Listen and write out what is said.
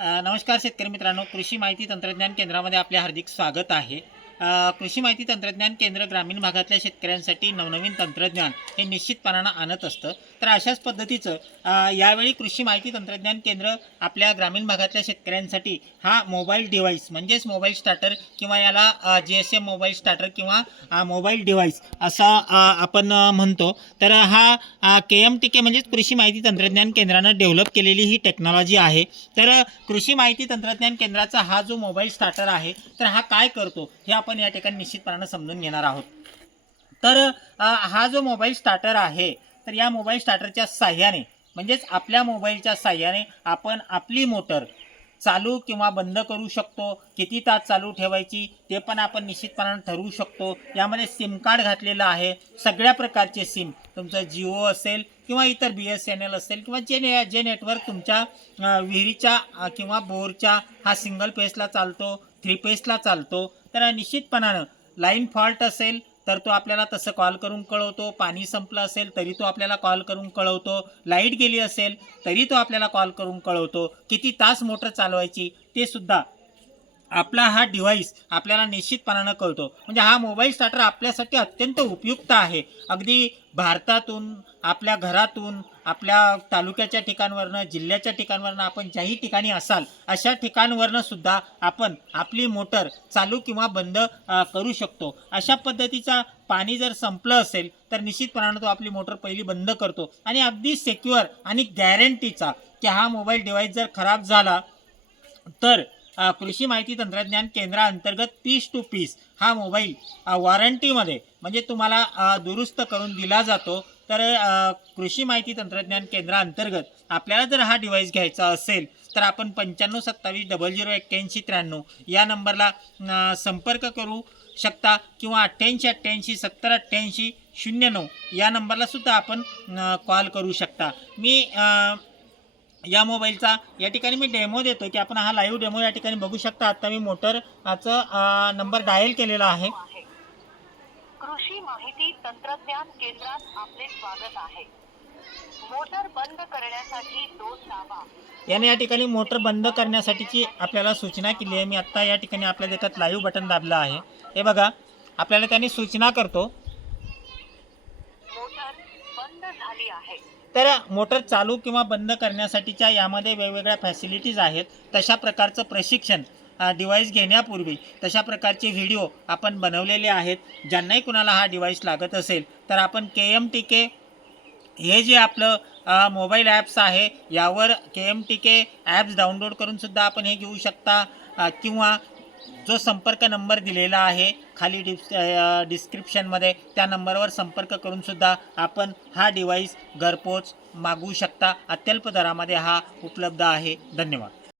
नमस्कार शेतकरी मित्रांनो. कृषी माहिती तंत्रज्ञान केंद्रामध्ये आपले हार्दिक स्वागत आहे. कृषी माहिती तंत्रज्ञान केंद्र ग्रामीण भागातल्या शेतकऱ्यांसाठी नवनवीन तंत्रज्ञान हे निश्चितपणानं आणत असतं. तर अशाच पद्धतीचं यावेळी कृषी माहिती तंत्रज्ञान केंद्र आपल्या ग्रामीण भागातल्या शेतकऱ्यांसाठी हा मोबाईल डिव्हाइस म्हणजेच मोबाईल स्टार्टर किंवा याला G S M mobile starter किंवा मोबाईल डिव्हाइस असा आपण म्हणतो. तर हा के एम टी के म्हणजेच कृषी माहिती तंत्रज्ञान केंद्रानं डेव्हलप केलेली ही टेक्नॉलॉजी आहे. तर कृषी माहिती तंत्रज्ञान केंद्राचा हा जो मोबाईल स्टार्टर आहे तर हा काय करतो हे आपण या ठिकाणी निश्चितपणानं समजून घेणार आहोत. तर हा जो मोबाईल स्टार्टर आहे तर या मोबाईल स्टार्टरच्या साह्याने म्हणजेच आपल्या मोबाईलच्या साह्याने आपण आपली मोटर चालू किंवा बंद करू शकतो. किती तास चालू ठेवायची ते पण आपण निश्चितपणानं ठरवू शकतो. यामध्ये सिम कार्ड घातलेलं आहे. सगळ्या प्रकारचे सिम तुमचं जिओ असेल किंवा इतर बी एस एन एल असेल किंवा जे ने जे नेटवर्क तुमच्या विहिरीच्या किंवा बोरच्या हा सिंगल पेसला चालतो थ्री पेसला चालतो. तर निश्चितपणानं लाईन फॉल्ट असेल तर तो आपल्याला तसं कॉल करून कळवतो पाणी संपलं असेल तरी तो आपल्याला कॉल करून कळवतो लाइट गेली असेल तरी तो आपल्याला कॉल करून कळवतो. किती तास मोटर चालवायची ते सुद्धा आपला हा डिव्हाइस आपल्याला निश्चितपणानं कळतो. म्हणजे हा मोबाईल स्टार्टर आपल्यासाठी अत्यंत उपयुक्त आहे. अगदी भारतातून आपल्या घरातून आपल्या तालुक्याच्या ठिकाणवरनं जिल्ह्याच्या ठिकाणवरनं आपण ज्याही ठिकाणी असाल अशा ठिकाणवरनं सुद्धा आपण आपली मोटर चालू किंवा बंद करू शकतो. अशा पद्धतीचा पाणी जर संपलं असेल तर निश्चितपणानं तो आपली मोटर पहिली बंद करतो. आणि अगदी सेक्युअर आणि गॅरंटीचा की हा मोबाईल डिव्हाइस जर खराब झाला तर कृषी माहिती तंत्रज्ञान केंद्राअंतर्गत पीस टू पीस हा मोबाईल वॉरंटीमध्ये म्हणजे तुम्हाला दुरुस्त करून दिला जातो. तर कृषी माहिती तंत्रज्ञान केंद्राअंतर्गत आपल्याला जर हा डिव्हाइस घ्यायचा असेल तर आपण पंच्याण्णव सत्तावीस डबल झिरो एक्क्याऐंशी त्र्याण्णव या नंबरला संपर्क करू शकता किंवा अठ्ठ्याऐंशी अठ्ठ्याऐंशी सत्तर अठ्ठ्याऐंशी शून्य नऊ या नंबरला सुद्धा आपण कॉल करू शकता. मी या मोबाईलचा या ठिकाणी मी डेमो देतो की आपण हा लाईव्ह डेमो या ठिकाणी बघू शकता. आता मी मोटरचा नंबर डायल केलेला आहे. कृषी माहिती तंत्रज्ञान केंद्रात आपले स्वागत आहे. मोटर बंद करण्यासाठी दोन दाबा याने या ठिकाणी मोटर बंद करण्यासाठीची आपल्याला सूचना केली आहे. मी आत्ता या ठिकाणी आपल्या देतात लाईव्ह बटन दाबलं आहे. हे बघा आपल्याला त्यांनी सूचना करतो मोटर बंद झाली आहे तर मोटर चालू किंवा बंद करण्यासाठीच्या यामध्ये वेगवेगळ्या फॅसिलिटीज आहेत. तशा प्रकारचं प्रशिक्षण डिव्हाइस घेण्यापूर्वी तशा प्रकारचे व्हिडिओ आपण बनवलेले आहेत. ज्यांनाही कुणाला हा डिव्हाइस लागत असेल तर आपण के एम टी के हे जे आपलं मोबाईल ॲप्स आहे यावर K M T K apps download करूनसुद्धा आपण हे घेऊ शकता. किंवा जो संपर्क नंबर दिलेला आहे खाली डिस् डिस्क्रिप्शनमध्ये त्या नंबरवर संपर्क करूनसुद्धा आपण हा डिव्हाइस घरपोच मागवू शकता. अत्यल्प दरामध्ये हा उपलब्ध आहे. धन्यवाद.